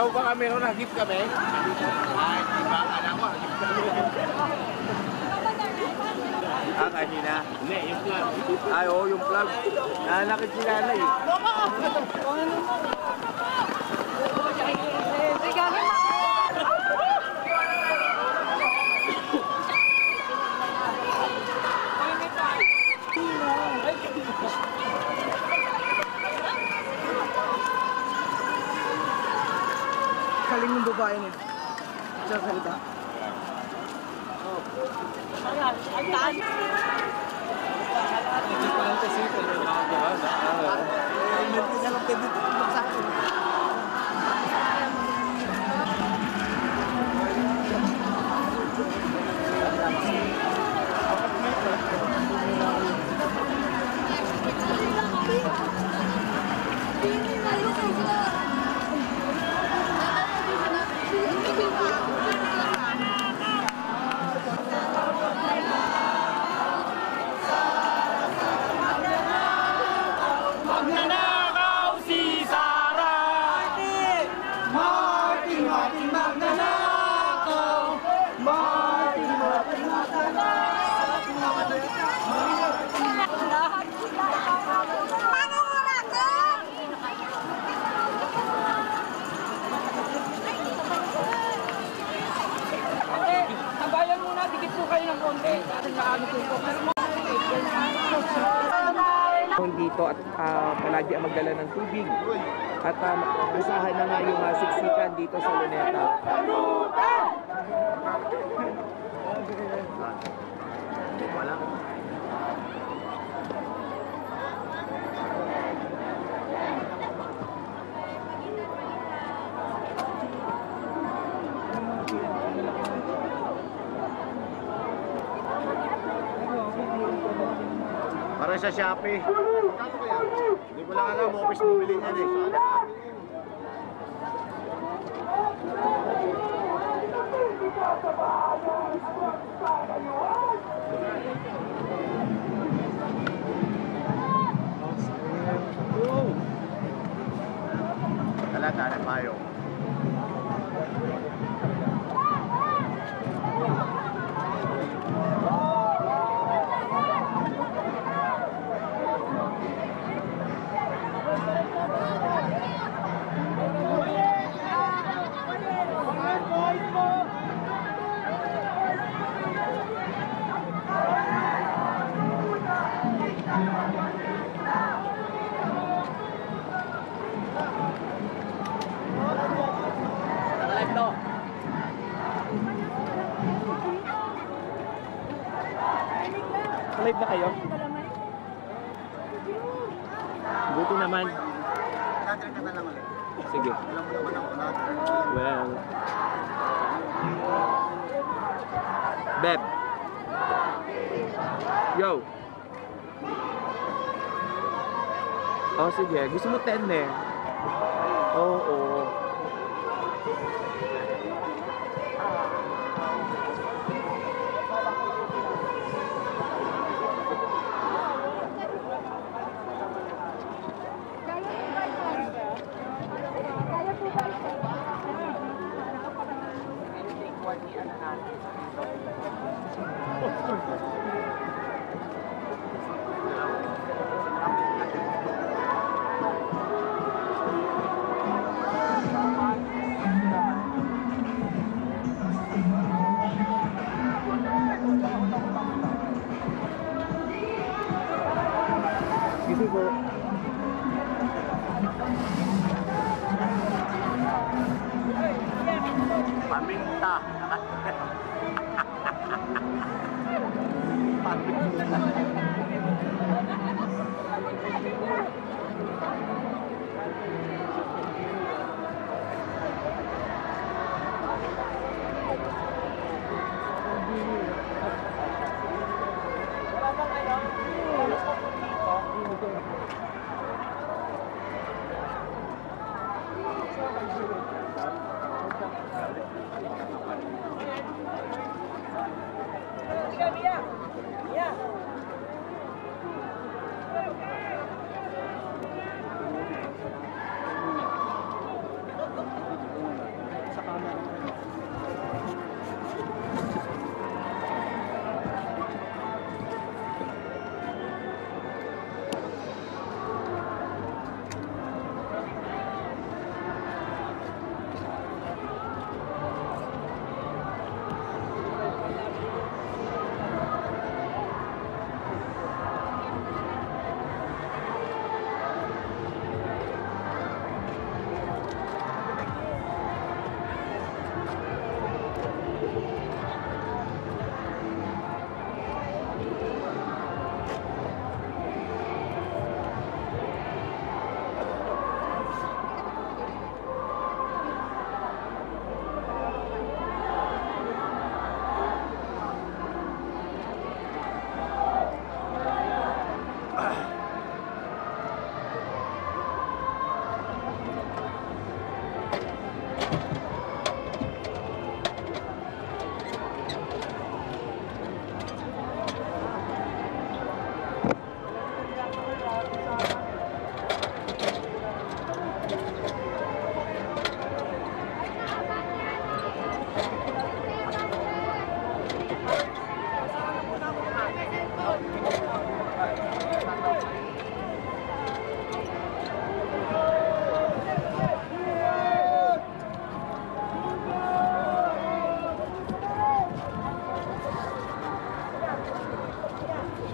Wala ko ba kami ron? Nag-gift kami? Ay, di ba? Alam ko, nag-gift kami. Kanina? Hindi, yung plug. Ay, oo, yung plug. Nakit si Nanay. Kaling ng babae niya. Siya salita. Ang taan. Hindi ko lang kasi ito. Hindi na lang pwede magsakit. Magnanakaw si Sarah! Martin, Martin, magnanakaw! Martin, Martin, magnanakaw! Tabayan muna, dikit po kayo ng konti. Kasi nakaano po po. Dito at palagi ang magdala ng tubig at asahan na nga yung siksikan dito sa Luneta. Para sa Shopee. Hindi ko lang alam, office bumili niyan eh. Talata ng payo. Live na kayo? Buti naman. Tatry ka na lang ulit. Sige. Alam mo naman ako lahat. Well. Beb. Yo. Oh, sige. Gusto mo 10 eh. Oo. Sige po. Paminta.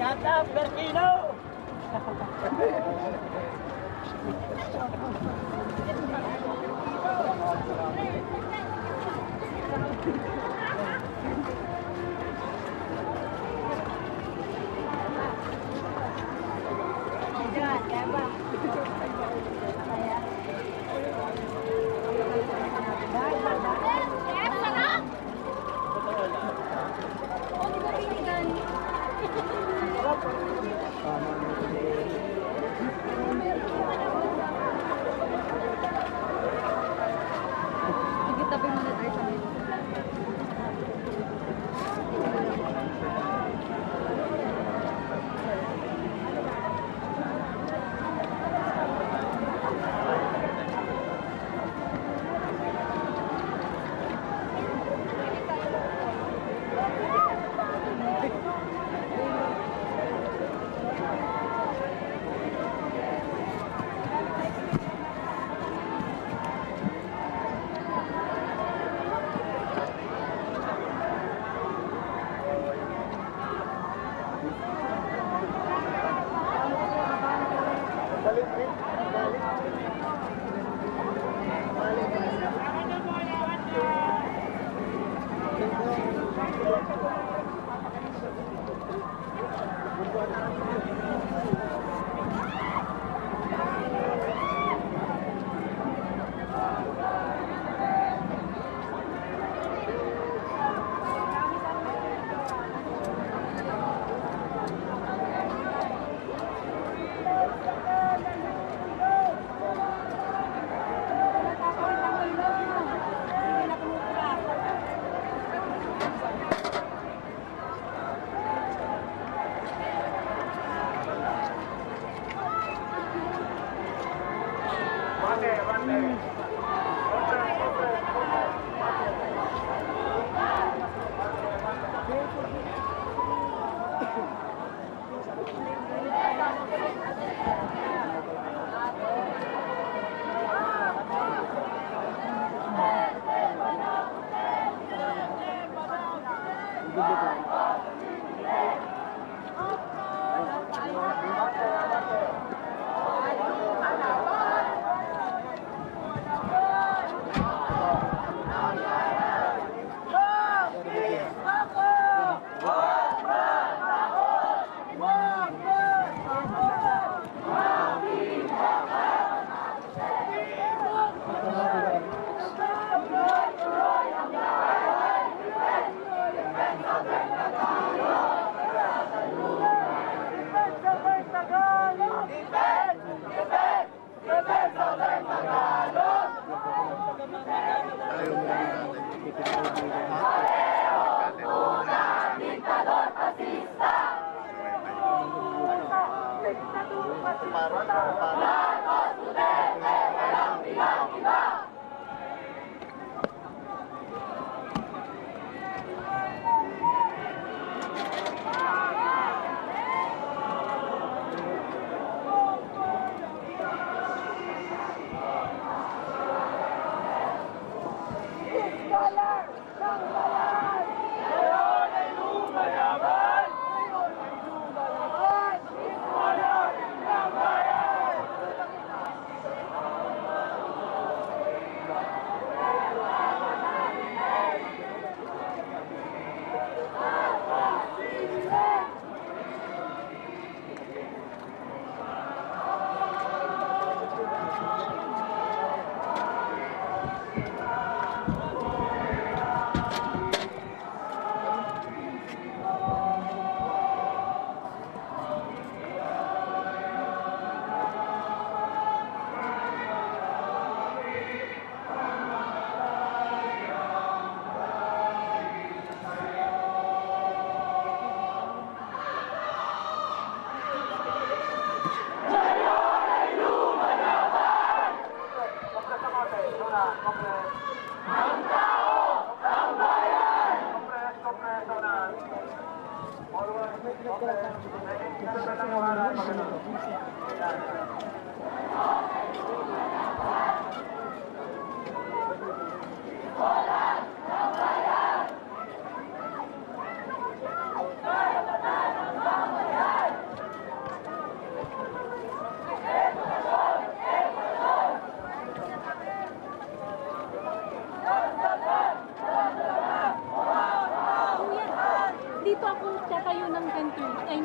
Shout out, Bertino! Tabi mo na tayo sa dito.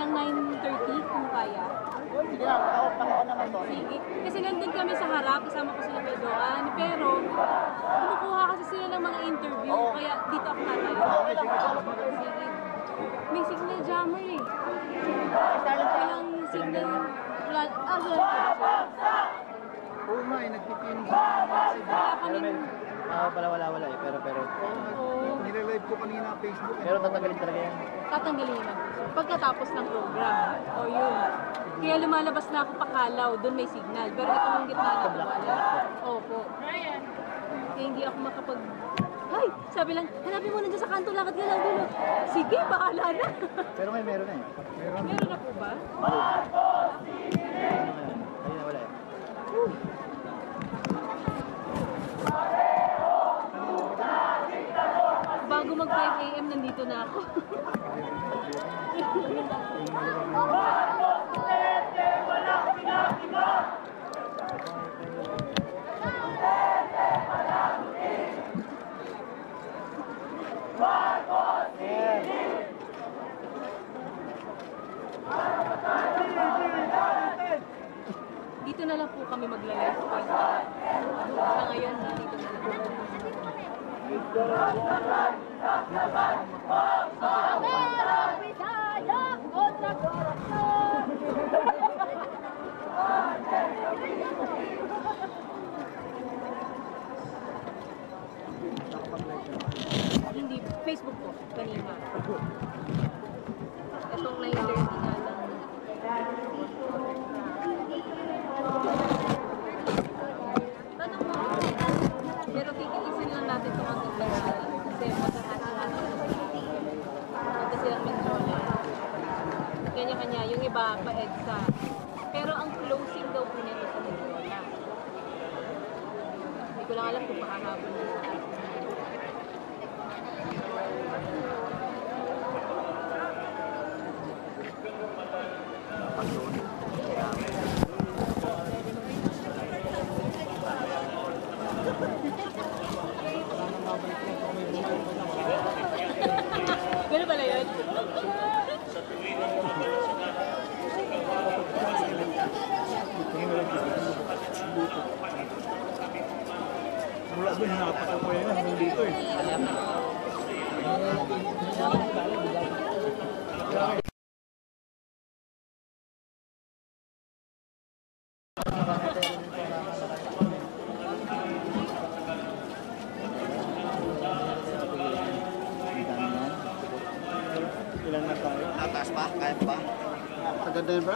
ng 9:30 kung kaya. Sige na, ako naman to. Sige. Kasi nandun kami sa harap, kasama ko sila kay Joanne. Pero, kumukuha kasi sila ng mga interview, kaya dito ako tatayo. Sige. May signal jammer eh. Walang signal. Wala. Oo nga, nagpipinig. Kaya kami, Wala eh. Pero. Nilalive ko kanina Facebook. Pero tatanggalin talaga yan. tatanggalin naman pagkatapos ng program. O yun. Kaya lumalabas na ako pakalaw, doon may signal. Pero itong gitna na wala. Opo. Kaya hindi ako makapag... Ay! Sabi lang, hanapin mo na dyan sa kanto, lakad ka lang dulo. Sige, bahala na. Pero meron na eh. Meron na po ba? Ayun na wala eh. Bago mag 5 AM, nandito na ako. Dito na lang po kami magla-live point. Sa ngayon, dito na lang. Hindi, Facebook po, kanina. Itong 9:30 na lang. Tanong mo, pero titilisin lang natin itong hanggang tayo. Kasi magkakasalanan na sila. Ito silang Menjola. Kanya-kanya, yung iba pa EDSA. Pero ang closing daw po nito sa Menjola. Hindi ko lang alam kung makahabol na sa Gano'n pala yun? Mula doon, napakal ko yan hanggang dito eh. Ilan na tayo? Tatas pa? Kaya pa? Maganda yun ba?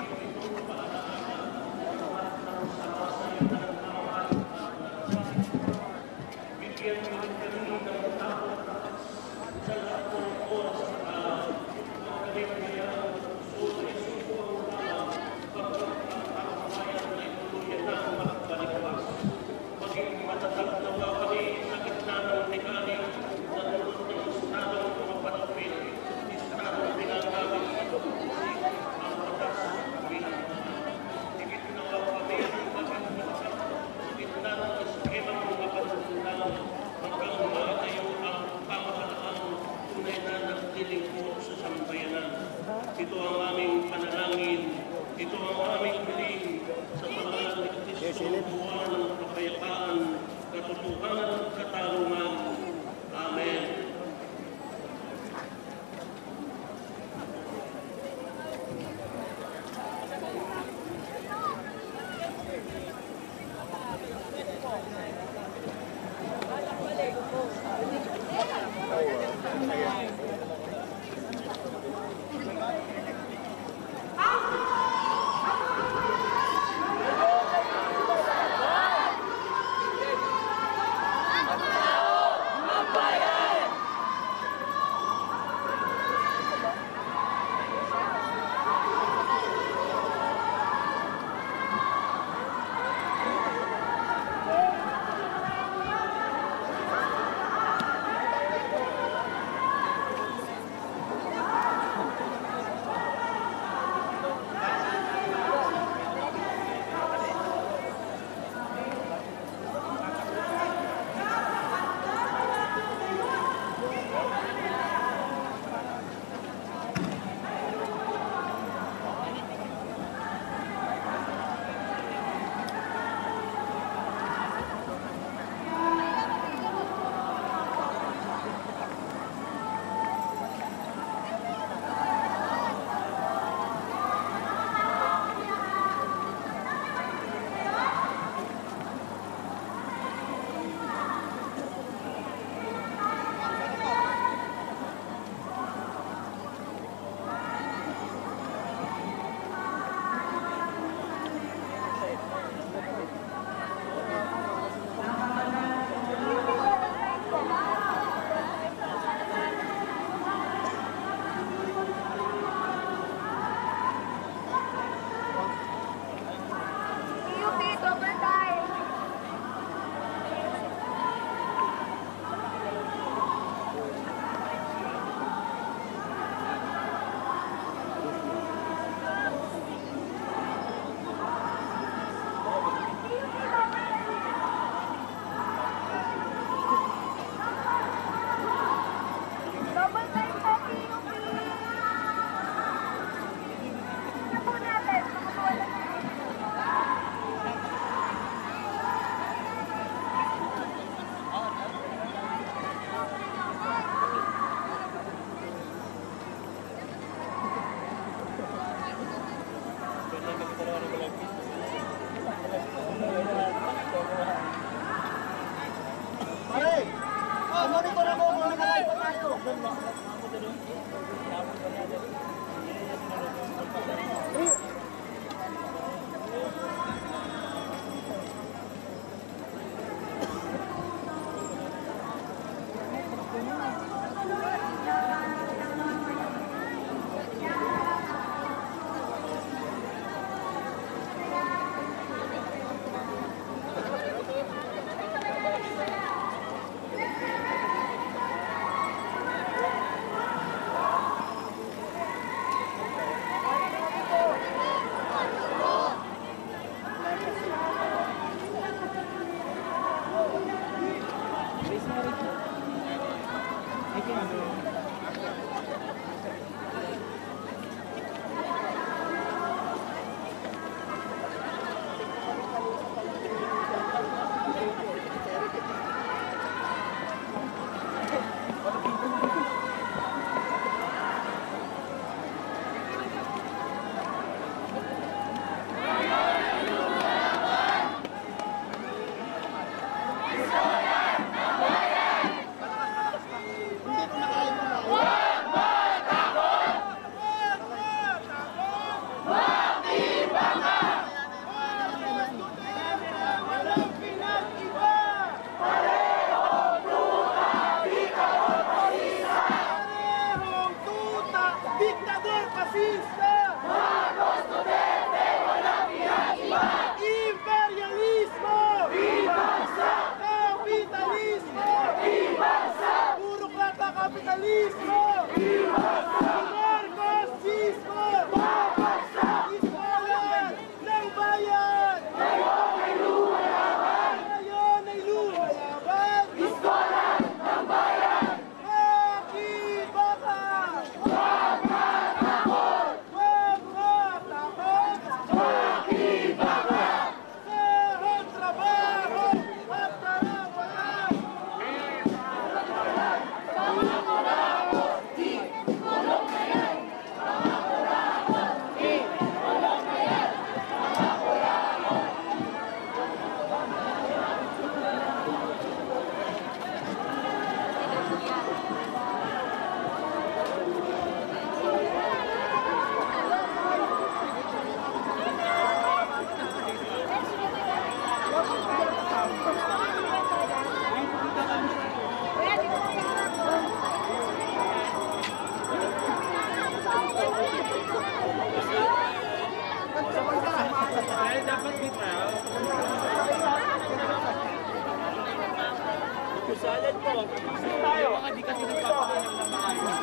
Salad po. Tayo. Hindi kasi nagpapahanap ng maayos.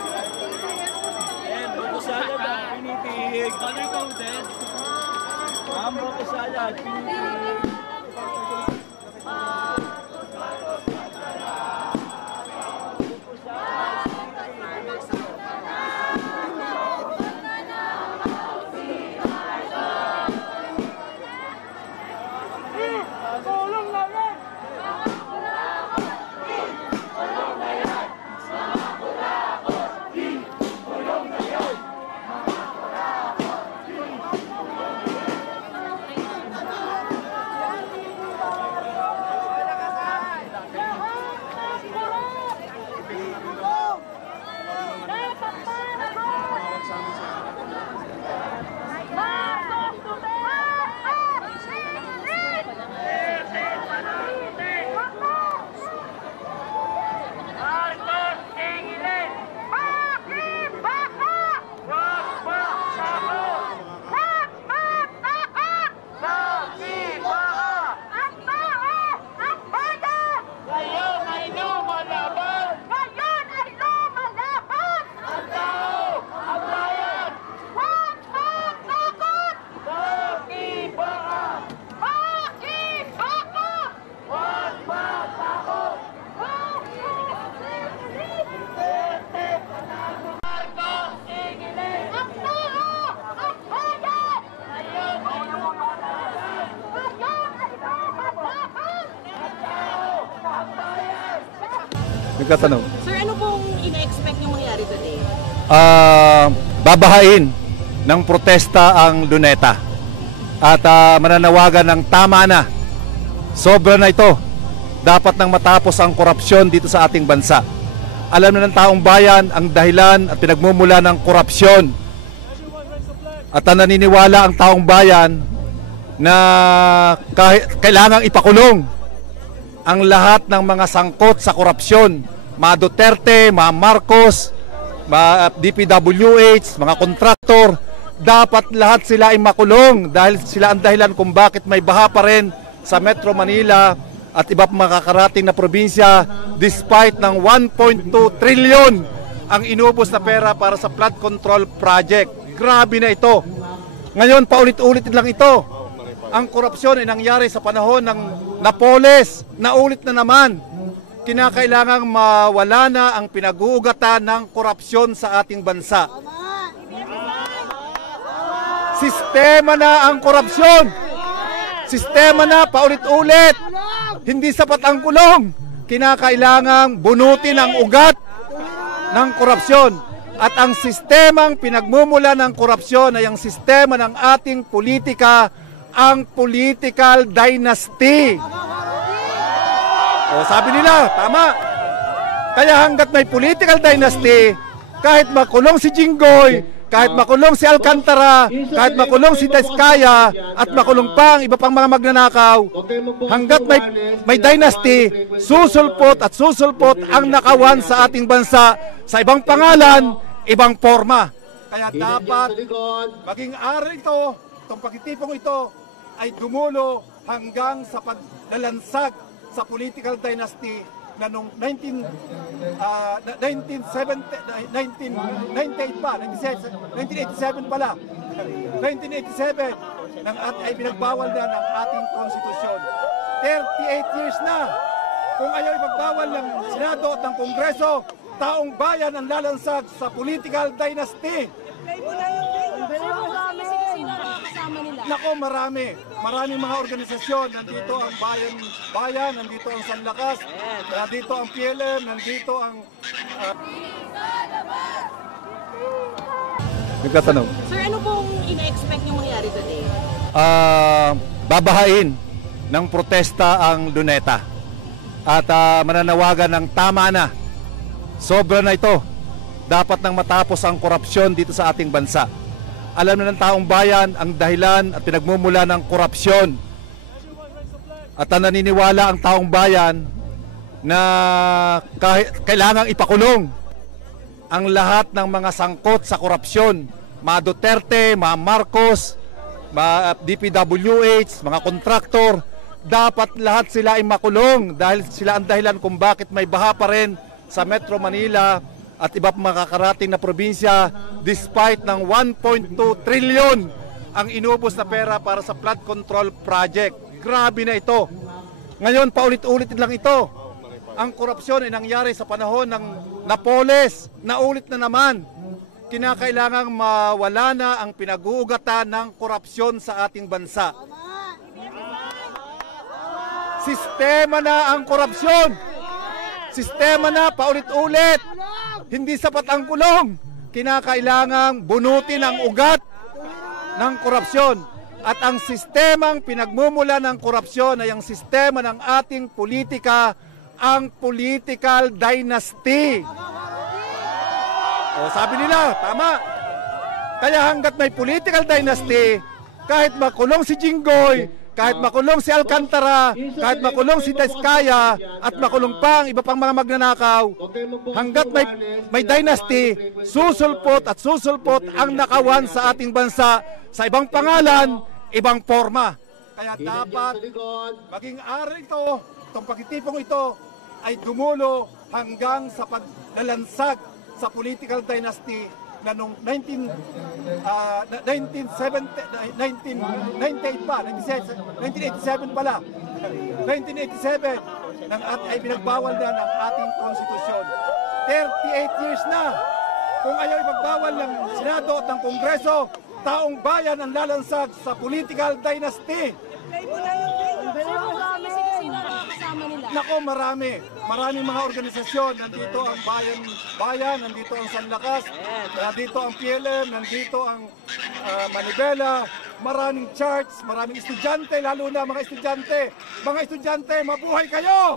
Ayan, buko salad ang pinitig. Color coded. Buko salad, pinitig. Nagtatanong. Sir, ano pong ina-expect niyo mangyari today? Babahain ng protesta ang Luneta at mananawagan ng tama na, sobra na ito, dapat nang matapos ang korupsyon dito sa ating bansa. Alam na ng taong bayan ang dahilan at pinagmumula ng korupsyon at naniniwala ang taong bayan na kailangang ipakulong ang lahat ng mga sangkot sa korupsyon, mga Duterte, mga Marcos, mga DPWH, mga kontraktor, dapat lahat sila ay makulong dahil sila ang dahilan kung bakit may baha pa rin sa Metro Manila at iba pang makakarating na probinsya despite ng 1.2 trillion ang inubos na pera para sa flood control project. Grabe na ito. Ngayon paulit-ulit lang ito. Ang korupsyon ay nangyari sa panahon ng Napoles, naulit na naman. kinakailangang mawala na ang pinag-uugatan ng korupsyon sa ating bansa. Sistema na ang korupsyon. Sistema na paulit-ulit. Hindi sapat ang kulong. Kinakailangang bunutin ang ugat ng korupsyon. At ang sistemang pinagmumula ng korupsyon ay ang sistema ng ating politika, ang political dynasty. O sabi nila, tama. Kaya hanggat may political dynasty, kahit makulong si Jinggoy, kahit makulong si Alcantara, kahit makulong si Diskaya, at makulong pa ang iba pang mga magnanakaw, hanggat may dynasty, susulpot at susulpot ang nakawan sa ating bansa sa ibang pangalan, ibang forma. Kaya dapat maging aral ito, itong pagtitipong ito, ay dumulo hanggang sa paglalansag sa political dynasty na noong 1987 pala, 1987 ay pinagbawal na ng ating konstitusyon. 38 years na. Kung ayaw ipagbawal ng Senado at ng Kongreso, taong bayan ang lalansag sa political dynasty. Nako, marami. Maraming mga organisasyon. Nandito ang bayan, nandito ang Sanlakas, nandito ang PLM, nandito ang... Nagtatanong. Sir, ano pong ina-expect nyo mangyari today? Babahain ng protesta ang Luneta. At mananawagan ng tama na. Sobra na ito. Dapat nang matapos ang korupsyon dito sa ating bansa. Alam na ng taong bayan ang dahilan at pinagmumula ng korupsyon. At naniniwala ang taong bayan na kailangang ipakulong ang lahat ng mga sangkot sa korupsyon. Mga Duterte, mga Marcos, mga DPWH, mga kontraktor, dapat lahat sila ay makulong dahil sila ang dahilan kung bakit may baha pa rin sa Metro Manila at iba pang makakarating na probinsya despite ng 1.2 trillion ang inubos na pera para sa flood control project. Grabe na ito. Ngayon, paulit-ulit lang ito. Ang korupsyon ay nangyari sa panahon ng Napoles. Naulit na naman. Kinakailangang mawala na ang pinag-uugatan ng korupsyon sa ating bansa. Sistema na ang korupsyon. Sistema na paulit-ulit. Hindi sapat ang kulong. Kinakailangang bunutin ang ugat ng korupsyon. At ang sistemang pinagmumula ng korupsyon ay ang sistema ng ating politika, ang political dynasty. O sabi nila, tama. Kaya hanggat may political dynasty, kahit makulong si Jinggoy, kahit makulong si Alcantara, kahit makulong si Diskaya, at makulong pa ang iba pang mga magnanakaw, hanggat may dynasty, susulpot at susulpot ang nakawan sa ating bansa sa ibang pangalan, ibang forma. Kaya dapat maging aral ito, itong pagtitipong ito, ay dumulo hanggang sa paglalansag sa political dynasty na noong 1987 pala, 1987 ay pinagbawal na ng ating konstitusyon. 38 years na. Kung ayaw ipagbawal ng Senado at ng Kongreso, taong bayan ang lalansag sa political dynasty. Nako, marami. Maraming mga organisasyon. Nandito ang bayan, nandito ang Sanlakas, nandito ang PLM, nandito ang Manibela, maraming church, maraming estudyante, lalo na mga estudyante. Mga estudyante, mabuhay kayo!